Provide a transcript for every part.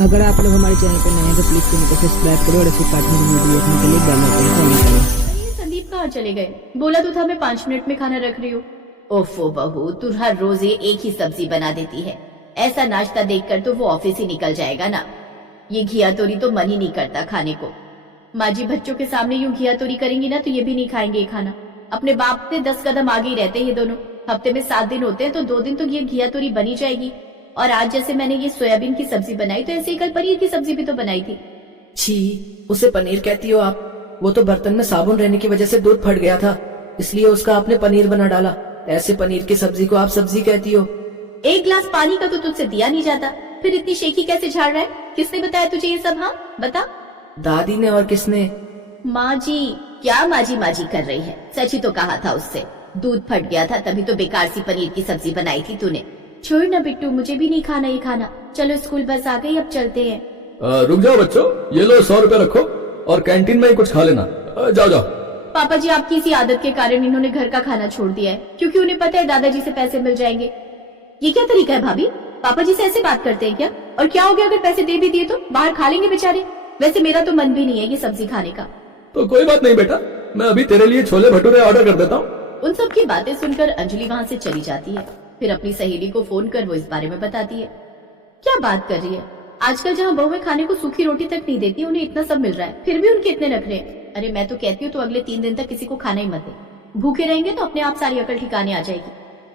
अगर आप लोग हमारे चैनल पर नए हैं तो प्लीज चैनल को सब्सक्राइब करो और ऐसे कार्टून की वीडियो देखने के लिए बेल आइकन को ऑन करें। ये संदीप कहाँ चले गए? बोला तो था मैं 5 मिनट में खाना रख रही हूँ। ओफो बहू, तू हर रोज ये एक ही सब्जी बना देती है। ऐसा नाश्ता देखकर तो वो ऑफिस ही निकल जाएगा ना। ये घिया तोरी तो मन ही नहीं करता खाने को। माँ जी बच्चों के सामने यूं घिया तोरी करेंगी ना तो ये भी नहीं खाएंगे ये खाना। अपने बाप से 10 कदम आगे ही रहते हैं ये दोनों। हफ्ते में 7 दिन होते हैं तो 2 दिन तो ये घिया तोरी बनी जाएगी। और आज जैसे मैंने ये सोयाबीन की सब्जी बनाई तो ऐसे ही कल पनीर की सब्जी भी तो बनाई थी। छी, उसे पनीर कहती हो आप? वो तो बर्तन में साबुन रहने की वजह से दूध फट गया था, इसलिए उसका आपने पनीर बना डाला। ऐसे पनीर की सब्जी को आप सब्जी कहती हो? 1 गिलास पानी का तो तुझसे दिया नहीं जाता, फिर इतनी शेखी कैसे झाड़ रहा है? किसने बताया तुझे ये सब? हाँ बता। दादी ने। और किसने? माँ जी। क्या माजी माजी कर रही है? सच ही तो कहा था उससे। दूध फट गया था तभी तो बेकार सी पनीर की सब्जी बनाई थी तूने। छोड़ ना बिट्टू, मुझे भी नहीं खाना ये खाना। चलो स्कूल बस आ गई, अब चलते हैं। रुक जाओ बच्चों, ये लो 100 रुपए रखो और कैंटीन में ही कुछ खा लेना। जाओ जाओ। पापा जी, आपकी इसी आदत के कारण इन्होंने घर का खाना छोड़ दिया है, क्योंकि उन्हें पता है दादाजी से पैसे मिल जाएंगे। ये क्या तरीका है भाभी? पापा जी से ऐसे बात करते हैं क्या? और क्या हो गया अगर पैसे दे भी दिए तो? बाहर खा लेंगे बेचारे। वैसे मेरा तो मन भी नहीं है ये सब्जी खाने का। तो कोई बात नहीं बेटा, मैं अभी तेरे लिए छोले भटूरे ऑर्डर कर देता हूँ। उन सब की बातें सुनकर अंजलि वहाँ से चली जाती है। फिर अपनी सहेली को फोन कर वो इस बारे में बताती है। क्या बात कर रही है? आजकल जहाँ बहुएं खाने को सूखी रोटी तक नहीं देती, उन्हें इतना सब मिल रहा है, फिर भी उनके इतने नखरे हैं। अरे मैं तो कहती हूँ तो अगले 3 दिन तक किसी को खाना ही मत दे। भूखे रहेंगे तो अपने आप सारी अकल ठिकाने आ जाएगी।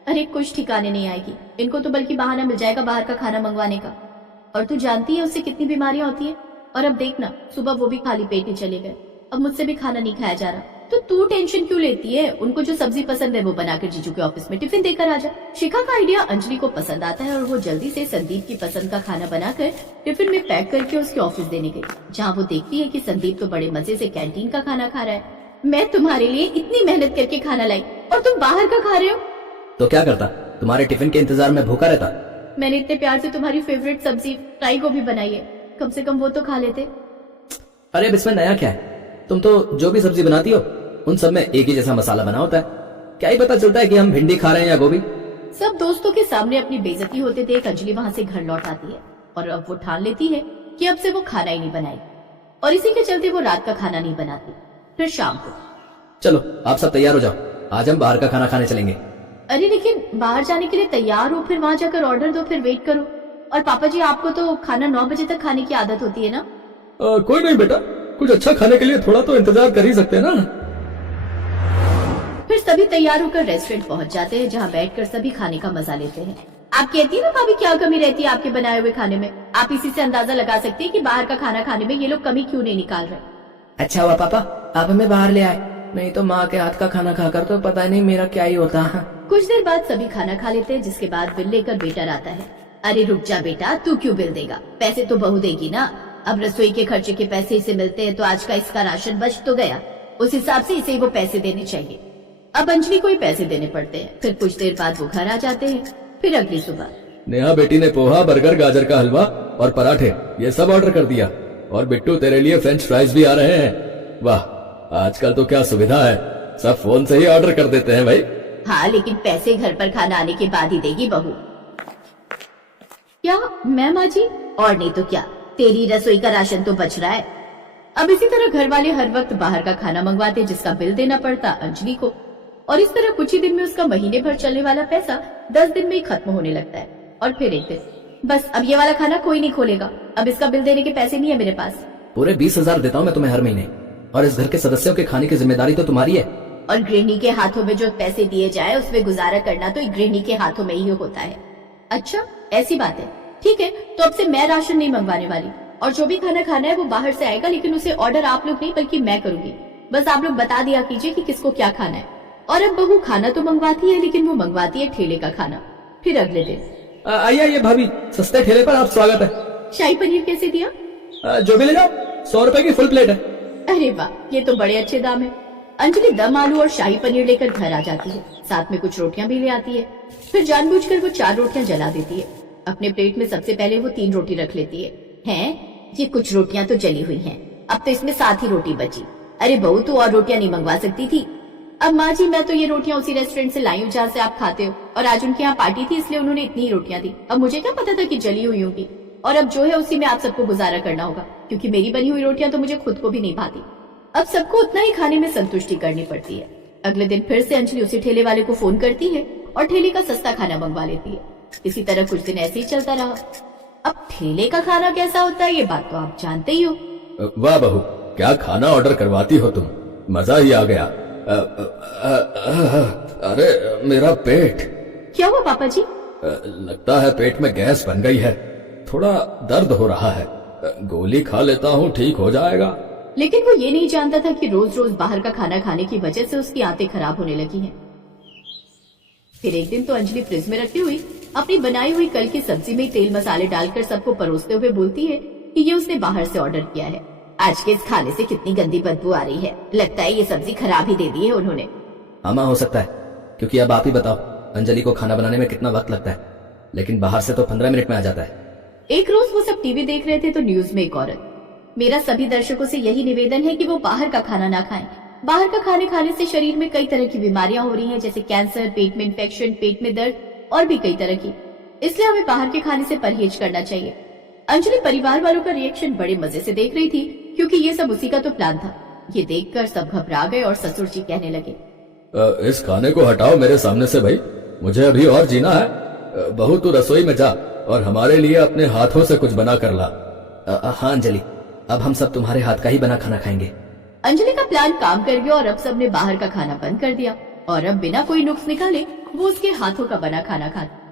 अरे कुछ ठिकाने नहीं आएगी इनको तो, बल्कि बहाना मिल जाएगा बाहर का खाना मंगवाने का। और तू जानती है उससे कितनी बीमारियां होती है। और अब देखना, सुबह वो भी खाली पेट ही चले गए। अब मुझसे भी खाना नहीं खाया जा रहा। तो तू टेंशन क्यों लेती है? उनको जो सब्जी पसंद है वो बनाकर जीजू के ऑफिस में टिफिन देकर आ जा। शिखा का आइडिया अंजलि को पसंद आता है और वो जल्दी से संदीप की पसंद का खाना बनाकर टिफिन में पैक करके उसके ऑफिस देने गई, जहाँ वो देखती है कि संदीप तो बड़े मजे से कैंटीन का खाना खा रहा है। मैं तुम्हारे लिए इतनी मेहनत करके खाना लाई और तुम बाहर का खा रहे हो। तो क्या करता? तुम्हारे टिफिन के इंतजार में भूखा रहता? मैंने इतने प्यार से तुम्हारी फेवरेट सब्जी फ्राई गोभी बनाई है, कम से कम वो तो खा लेते। अरे अब इसमें नया क्या है? तुम तो जो भी सब्जी बनाती हो उन सब में एक ही जैसा मसाला बना होता है। क्या ही पता चलता है कि हम भिंडी खा रहे हैं या गोभी। सब दोस्तों के सामने अपनी बेइज्जती होते देख अंजलि वहाँ से घर लौट आती है और अब वो ठान लेती है कि अब से वो खाना ही नहीं बनाएगी। और इसी के चलते वो रात का खाना नहीं बनाती। फिर शाम को, चलो आप सब तैयार हो जाओ, आज हम बाहर का खाना खाने चलेंगे। अरे लेकिन बाहर जाने के लिए तैयार हो, फिर वहाँ जाकर ऑर्डर दो, फिर वेट करो। और पापा जी, आपको तो खाना 9 बजे तक खाने की आदत होती है ना? कोई नहीं बेटा, कुछ अच्छा खाने के लिए थोड़ा तो इंतजार कर ही सकते हैं ना। फिर सभी तैयार होकर रेस्टोरेंट पहुँच जाते हैं, जहाँ बैठकर सभी खाने का मजा लेते हैं। आप कहती है ना भाभी, क्या कमी रहती है आपके बनाए हुए खाने में? आप इसी से अंदाजा लगा सकती है कि बाहर का खाना खाने में ये लोग कमी क्यों नहीं निकाल रहे। अच्छा हुआ पापा आप हमें बाहर ले आए, नहीं तो माँ के हाथ का खाना खाकर तो पता नहीं मेरा क्या ही होता। कुछ देर बाद सभी खाना खा लेते हैं, जिसके बाद बिल लेकर बेटा आता है। अरे रुक जा बेटा, तू क्यों बिल देगा? पैसे तो बहू देगी ना। अब रसोई के खर्चे के पैसे इसे मिलते हैं तो आज का इसका राशन बच तो गया, उस हिसाब से इसे वो पैसे देने चाहिए। अब अंजलि को ही पैसे देने पड़ते हैं। फिर कुछ देर बाद वो घर आ जाते हैं। फिर अगली सुबह नेहा बेटी ने पोहा, बर्गर, गाजर का हलवा और पराठे ये सब ऑर्डर कर दिया। और बिट्टू तेरे लिए फ्रेंच फ्राइज भी आ रहे हैं। वाह, आजकल तो क्या सुविधा है, सब फोन से ही ऑर्डर कर देते हैं भाई। हाँ, लेकिन पैसे घर पर खाना आने के बाद ही देगी बहू। क्या मैं माँ जी? और नहीं तो क्या, तेरी रसोई का राशन तो बच रहा है। अब इसी तरह घर वाले हर वक्त बाहर का खाना मंगवाते, जिसका बिल देना पड़ता अंजलि को। और इस तरह कुछ ही दिन में उसका महीने भर चलने वाला पैसा 10 दिन में ही खत्म होने लगता है। और फिर एक दिन, बस अब ये वाला खाना कोई नहीं खोलेगा, अब इसका बिल देने के पैसे नहीं है मेरे पास। पूरे 20,000 देता हूँ मैं तुम्हें हर महीने, और इस घर के सदस्यों के खाने की जिम्मेदारी तो तुम्हारी है। और गृहिणी के हाथों में जो पैसे दिए जाए उसमें गुजारा करना तो एक गृहिणी के हाथों में ही होता है। अच्छा ऐसी बात है, ठीक है, तो अब से मैं राशन नहीं मंगवाने वाली, और जो भी खाना खाना है वो बाहर से आएगा, लेकिन उसे ऑर्डर आप लोग नहीं बल्कि मैं करूंगी। बस आप लोग बता दिया कीजिए कि किसको क्या खाना है। और अब बहू खाना तो मंगवाती है, लेकिन वो मंगवाती है ठेले का खाना। फिर अगले दिन आइए आइए भाभी, सस्ते ठेले पर आप स्वागत है। शाही पनीर कैसे दिया? जो भी ले जाओ, 100 रुपए की फुल प्लेट है। अरे वाह, ये तो बड़े अच्छे दाम है। अंजलि दम आलू और शाही पनीर लेकर घर आ जाती है, साथ में कुछ रोटियां भी ले आती है। फिर जानबूझकर वो 4 रोटियां जला देती है। अपने प्लेट में सबसे पहले वो 3 रोटी रख लेती है। ये कुछ रोटियां तो जली हुई हैं, अब तो इसमें 7 ही रोटी बची। अरे बहू, तू और रोटियां नहीं मंगवा सकती थी? अब माँ जी, मैं तो ये रोटियां उसी रेस्टोरेंट से लाई हूँ जहाँ से आप खाते हो, और आज उनके यहाँ पार्टी थी इसलिए उन्होंने इतनी ही रोटियां दी। अब मुझे क्या पता था कि जली हुई होंगी। और अब जो है उसी में आप सबको गुजारा करना होगा, क्योंकि मेरी बनी हुई रोटियां तो मुझे खुद को भी नहीं भाती। अब सबको उतना ही खाने में संतुष्टि करनी पड़ती है। अगले दिन फिर से अंजलि उसी ठेले वाले को फोन करती है और ठेले का सस्ता खाना मंगवा लेती है। इसी तरह कुछ दिन ऐसे ही चलता रहा। अब ठेले का खाना कैसा होता है ये बात तो आप जानते ही हो। वाह बहू, क्या खाना ऑर्डर करवाती हो तुम, मजा ही आ गया। अरे मेरा पेट। क्या हुआ पापा जी? लगता है पेट में गैस बन गई है, थोड़ा दर्द हो रहा है। गोली खा लेता हूँ, ठीक हो जाएगा। लेकिन वो ये नहीं जानता था कि रोज रोज बाहर का खाना खाने की वजह से उसकी आंतें खराब होने लगी हैं। फिर एक दिन तो अंजलि फ्रिज में रखी हुई अपनी बनाई हुई कल की सब्जी में तेल मसाले डालकर सबको परोसते हुए बोलती है कि ये उसने बाहर से ऑर्डर किया है। आज के इस खाने से कितनी गंदी बदबू आ रही है, लगता है ये सब्जी खराब ही दे दी है उन्होंने। हाँ हो सकता है, क्योंकि अब आप ही बताओ अंजलि को खाना बनाने में कितना वक्त लगता है, लेकिन बाहर से तो 15 मिनट में आ जाता है। एक रोज वो सब टीवी देख रहे थे तो न्यूज में एक औरत, मेरा सभी दर्शकों से यही निवेदन है कि वो बाहर का खाना ना खाएं। बाहर का खाने से शरीर में कई तरह की बीमारियां हो रही हैं, जैसे कैंसर, पेट में इन्फेक्शन, पेट में दर्द और भी कई तरह की। इसलिए हमें बाहर के खाने से परहेज करना चाहिए। अंजलि परिवार वालों का रिएक्शन बड़े मजे से देख रही थी, क्योंकि ये सब उसी का तो प्लान था। ये देखकर सब घबरा गए और ससुर जी कहने लगे, इस खाने को हटाओ मेरे सामने से भाई, मुझे अभी और जीना है। बहू तू रसोई में जा और हमारे लिए अपने हाथों से कुछ बना कर ला। हाँ अंजलि, अब हम सब तुम्हारे हाथ का ही बना खाना खाएंगे। अंजलि का प्लान काम कर गया और अब सबने बाहर का खाना बंद कर दिया और अब बिना कोई नुक्स निकाले वो उसके हाथों का बना खाना खाते।